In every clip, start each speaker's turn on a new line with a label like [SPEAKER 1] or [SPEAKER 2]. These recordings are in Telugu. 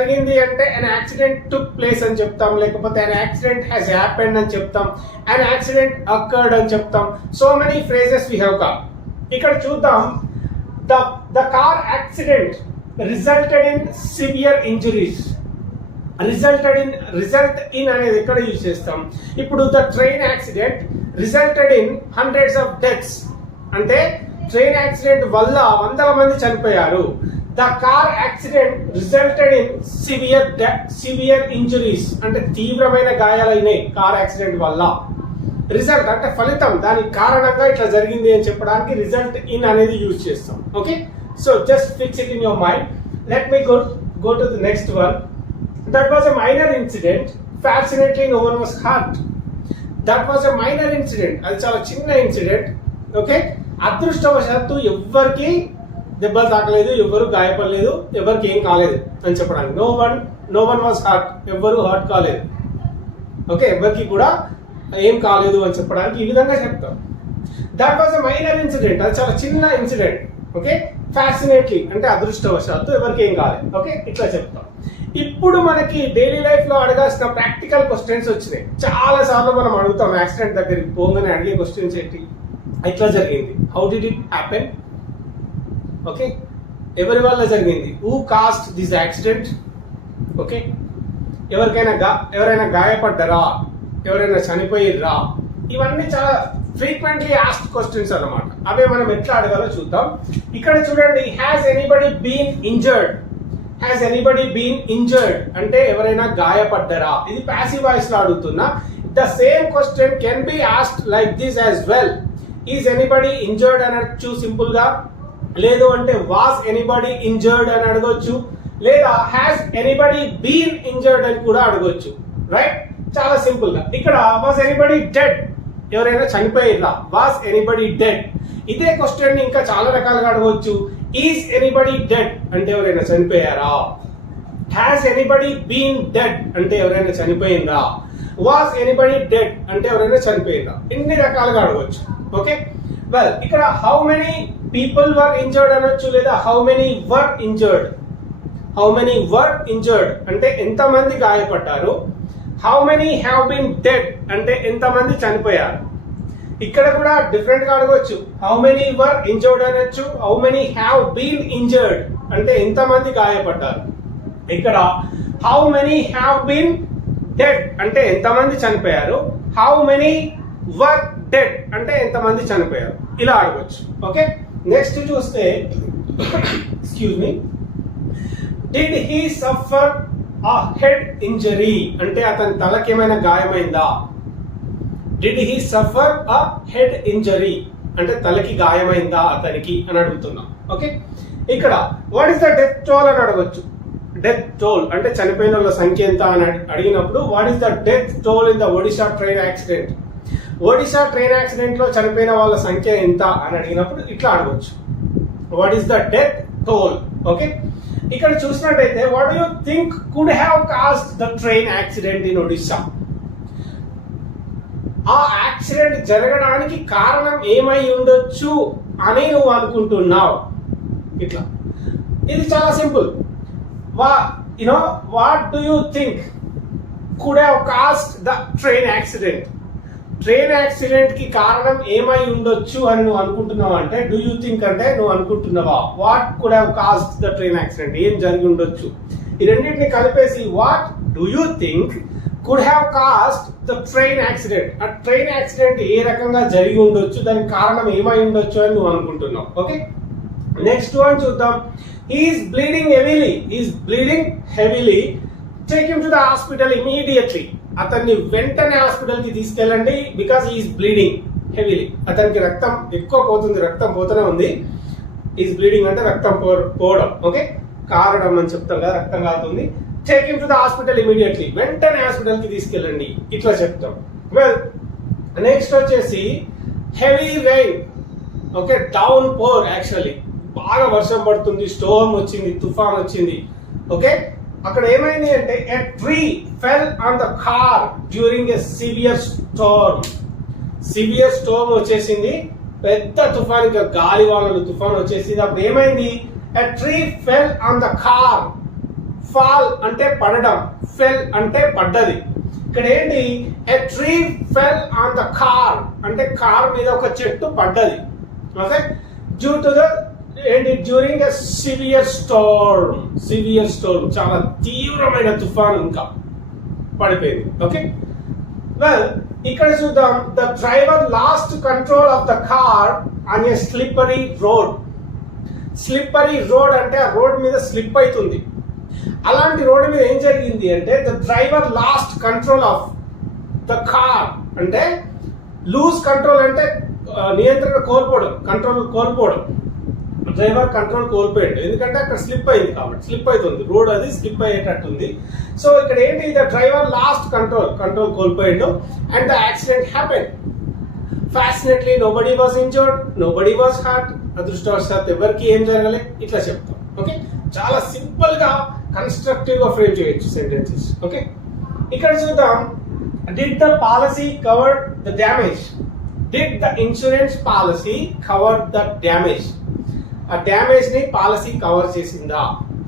[SPEAKER 1] జరిగింది అంటే అన్ యాక్సిడెంట్ టుక్ ప్లేస్ అని చెప్తాం. లేకపోతే అన్ యాక్సిడెంట్ హ్యాస్ హ్యాపెండ్ అని చెప్తాం. అన్ యాక్సిడెంట్ అక్కర్డ్ అని చెప్తాం. So many phrases we have కా ఇక్కడ చూద్దాం. The the car accident resulted in severe injuries resulted in result in అనేది ఎక్కడ యూజ్ చేస్తాం? ఇప్పుడు the train accident resulted in hundreds of deaths అంటే ట్రైన్ యాక్సిడెంట్ వల్ల వందల మంది చనిపోయారు. The car accident resulted in severe severe injuries అంటే తీవ్రమైన గాయాలైనాయి కార్ యాక్సిడెంట్ వల్ల. రిజల్ట్ అంటే ఫలితం దానికి కారణంగా ఇట్లా జరిగింది అని చెప్పడానికి రిజల్ట్ ఇన్ అనేది యూజ్ చేస్తాం. Okay so just fix it in your mind let me go go to the next one that was a minor incident fortunately no one was hurt that was a minor incident అది చాలా చిన్న ఇన్సిడెంట్ ఓకే అదృష్టవశాత్తు ఎవ్వరికి దెబ్బలు తాకలేదు ఎవ్వరు గాయపడలేదు ఎవరికి ఏం కాలేదు అని చెప్పడానికి. No one no one was hurt ఎవరు హర్ట్ కాలేదు. ఓకే ఎవరికి కూడా ఏం కాలేదు అని చెప్పడానికి ఈ విధంగా చెప్తాం. That was a minor incident అది చాలా చిన్న ఇన్సిడెంట్ ఓకే ఫ్యాసినేట్లీ అంటే అదృష్టవశాత్తు ఎవరికి ఏం కాలేదు ఓకే ఇట్లా చెప్తాం. ఇప్పుడు మనకి డైలీ లైఫ్లో అడగాల్సిన ప్రాక్టికల్ క్వశ్చన్స్ వచ్చినాయి. చాలా సార్లు మనం అడుగుతాం యాక్సిడెంట్ దగ్గరికి పోగానే అడిగే క్వశ్చన్స్ ఏంటి? ఇట్లా జరిగింది. How did it happen okay? ఎవరి వల్ల జరిగింది? Who caused this accident okay? ఎవరికైనా గా ఎవరైనా గాయపడ్డరా? ఎవరైనా చనిపోయిర్రా? ఇవన్నీ చాలా ఫ్రీక్వెంట్లీ ఆస్ట్ క్వశ్చన్స్ అనమాట అవే మనం ఎట్లా అడగాలో చూద్దాం. ఇక్కడ చూడండి has anybody been injured has anybody been injured అంటే ఎవరైనా గాయపడ్డరా? ఇది ప్యాసివ్ వాయిస్లో అడుగుతున్నా. The same question can be asked like this as well is anybody injured అనొచ్చు సింపుల్గా లేదు అంటే వాస్ ఎనీబడి ఇంజర్డ్ అని అడగొచ్చు లేదా హ్యాస్ ఎనీబడి బీన్ ఇంజర్డ్ అని కూడా అడగొచ్చు రైట్ చాలా సింపుల్గా. ఇక్కడ వాస్ ఎనీబడి డెడ్ ఎవరైనా చనిపోయిర్రా? వాస్ ఎనీబడి డెడ్ ఇదే క్వశ్చన్ ఇంకా చాలా రకాలుగా అడగవచ్చు ఈజ్ ఎనీబడి డెడ్ అంటే ఎవరైనా చనిపోయారా? హ్యాస్ ఎనీబడి బీన్ డెడ్ అంటే ఎవరైనా చనిపోయిందా? వాస్ ఎనీబడి డెడ్ అంటే ఎవరైనా చనిపోయిందా? ఇన్ని రకాలుగా అడగవచ్చు ఓకే వెల్ ఇక్కడ how many people were injured అనొచ్చు లేదా how many were injured how many were injured అంటే ఎంతమంది గాయపడ్డారు? How many have been dead అంటే ఎంతమంది చనిపోయారు? ఇక్కడ కూడా డిఫరెంట్గా అడగవచ్చు హౌ మెనీ వర్ ఇంజర్డ్ అనొచ్చు? How many have been injured అంటే ఎంతమంది గాయపడ్డారు? ఇక్కడ how many have been dead అంటే ఎంతమంది చనిపోయారు? హౌ మెనీ వర్ డెడ్ అంటే ఎంతమంది చనిపోయారు? ఇలా అడగవచ్చు ఓకే నెక్స్ట్ చూస్తే excuse me did he suffer a head injury అంటే అతని తలకి ఏమైనా గాయమైందా? Did he suffer a head injury అంటే తలకి గాయమైందా అతనికి అని అడుగుతున్నాం. ఓకే ఇక్కడ what is the death toll అని అడగచ్చు. డెత్ టోల్ అంటే చనిపోయిన వాళ్ళ సంఖ్య ఎంత అని అడిగినప్పుడు what is the death toll in the Odisha train accident Odisha train యాక్సిడెంట్లో చనిపోయిన వాళ్ళ సంఖ్య ఎంత అని అడిగినప్పుడు ఇట్లా అడగవచ్చు what is the death toll okay ఇక్కడ చూసినట్టయితే what you think could have caused the train accident in Odisha ఆ యాక్సిడెంట్ జరగడానికి కారణం ఏమై ఉండొచ్చు అని నువ్వు అనుకుంటున్నావు? ఇట్లా. ఇది చాలా సింపుల్. వా you know what do you think could have caused the train accident train యాక్సిడెంట్కి కారణం ఏమై ఉండొచ్చు అని నువ్వు అనుకుంటున్నావు అంటే డూ యూ థింక్ అంటే నువ్వు అనుకుంటున్నావా? What could have caused the train accident ఏం జరిగి ఉండొచ్చు? ఈ రెండింటిని కలిపేసి what do you think could have caused the train accident ఆ ట్రైన్ యాక్సిడెంట్ ఏ రకంగా జరిగి ఉండొచ్చు? దానికి కారణం ఏమై ఉండొచ్చు అని నువ్వు అనుకుంటున్నావు. ఓకే నెక్స్ట్ వన్ చూద్దాం. He is bleeding heavily he is bleeding heavily take him to the hospital immediately అతన్ని వెంటనే హాస్పిటల్కి తీసుకెళ్ళండి బికాస్ ఈజ్ బ్లీడింగ్ హెవీలీ. అతనికి రక్తం ఎక్కువ పోతుంది రక్తం పోతూనే ఉంది. ఈజ్ బ్లీడింగ్ అంటే రక్తం పో- పోవడం ఓకే? కారడం అని చెప్తాం కదా రక్తం కారుతుంది. Take in to the hospital immediately వెంటనే హాస్పిటల్కి తీసుకెళ్ళండి. ఇట్లా చెప్తాం. వెల్ నెక్స్ట్ వచ్చేసి heavy rain okay downpour actually బాగా వర్షం పడుతుంది స్టోర్మ్ వచ్చింది తుఫాన్ వచ్చింది. ఓకే? అక్కడ ఏమైంది అంటే a tree fell on the car during a severe storm severe storm వచ్చేసింది. పెద్ద తుఫాన్ గాలి వాళ్ళు తుఫాన్ వచ్చేసింది. అప్పుడు ఏమైంది? A tree fell on the car fall అంటే పడడం. ఫెల్ అంటే పడ్డది. ఇక్కడ ఏంటి? A tree fell on the car అంటే కార్ మీద ఒక చెట్టు పడ్డది. ఓకే? డ్యూ టు ద ఏంటి? During a severe storm severe storm చాలా తీవ్రమైన తుఫాన్ ఇంకా. పడిపోయింది. ఓకే వెల్ ఇక్కడ చూద్దాం the driver lost control of the car on a slippery road slippery road అంటే ఆ రోడ్ మీద స్లిప్ అవుతుంది. అలాంటి రోడ్ మీద ఏం జరిగింది అంటే the driver lost control of the car అంటే లూజ్ కంట్రోల్ అంటే uh, నియంత్రణ కోల్పోవడం కంట్రోల్ కోల్పోవడం. డ్రైవర్ కంట్రోల్ కోల్పోయాడు. ఎందుకంటే అక్కడ స్లిప్ అయింది కాబట్టి స్లిప్ అవుతుంది. రోడ్ అది స్లిప్ అయ్యేటట్టుంది. సో ఇక్కడ ఏంటి the driver lost control control కోల్పోయాడు and the accident happen fortunately nobody was injured nobody was hurt అదృష్టవశాత్ ఎవరికి ఏం జరగలే? ఇట్లా చెప్తాం. ఓకే చాలా సింపుల్గా కన్స్ట్రక్టివ్గా ఫ్రేమ్ చేయొచ్చు సెంటెన్సెస్ ఓకే ఇక్కడ చూద్దాం. Did the policy cover the damage did the insurance policy cover the damage ఆ డ్యామేజ్ని పాలసీ కవర్ చేసిందా?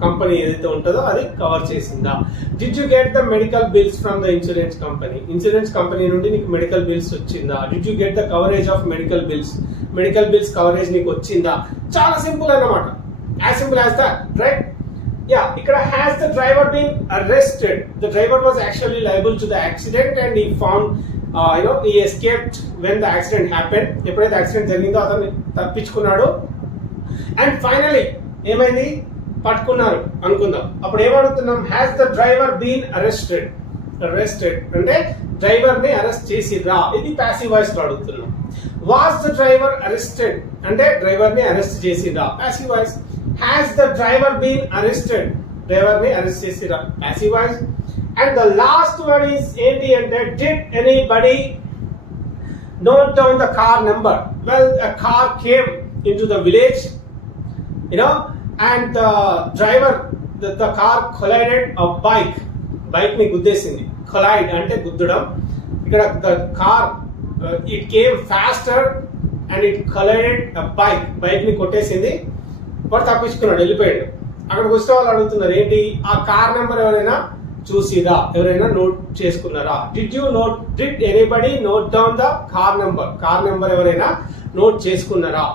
[SPEAKER 1] కంపెనీ ఏదైతే ఉంటుందో అది కవర్ చేసిందా? Did you get the medical bills from the insurance company insurance company నుండి నీకు మెడికల్ బిల్స్ వచ్చిందా? Did you get the coverage of medical bills medical bills coverage నీకు వచ్చిందా? చాలా సింపుల్ అన్నమాట. As simple as that right yeah ఇక్కడ has the driver been arrested the driver was actually liable to the accident and he found you know he escaped when the accident happen ఎప్పుడైతే యాక్సిడెంట్ జరిగిందో అతను తప్పించుకున్నాడు అండ్ ఫైనలీ ఏమైంది? పట్టుకున్నారు అనుకుందాం. అప్పుడు ఏమడుగుతున్నాం? Has the driver been arrested arrested అంటే డ్రైవర్ని అరెస్ట్ రా ఇది ప్యాసివ్ వాయిస్లో అడుగుతున్నాం. వాస్ ద డ్రైవర్ అరెస్టెడ్ అంటే డ్రైవర్ని అరెస్ట్ చేసిర్రా passive voice has the driver been arrested డ్రైవర్ని అరెస్ట్ చేసిర్రా passive voice and the last word is ఏంటి అంటే did anybody note down the car number well car came into the village you know, and the driver, the, the car collided a bike. బైక్ని గుద్దేసింది. కొలైడ్ అంటే గుద్దడం. ఇక్కడ the car it came faster and it collided bike బైక్ని కొట్టేసింది. వాడు తప్పించుకున్నాడు వెళ్ళిపోయాడు. అక్కడికి వచ్చిన వాళ్ళు అడుగుతున్నారు ఏంటి? ఆ కార్ నెంబర్ ఎవరైనా చూసిరా? ఎవరైనా నోట్ చేసుకున్నారా? Did you note did anybody note down the car number car number ఎవరైనా నోట్ చేసుకున్నారా?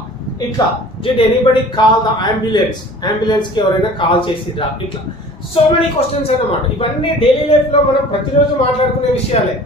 [SPEAKER 1] ఇట్లా. Did anybody call the ambulance అంబులెన్స్కి ఎవరైనా కాల్ చేసిరా ఇట్లా. సో మెనీ క్వశ్చన్స్ అన్నమాట. ఇవన్నీ డైలీ లైఫ్లో మనం ప్రతిరోజు మాట్లాడుకునే విషయాలే.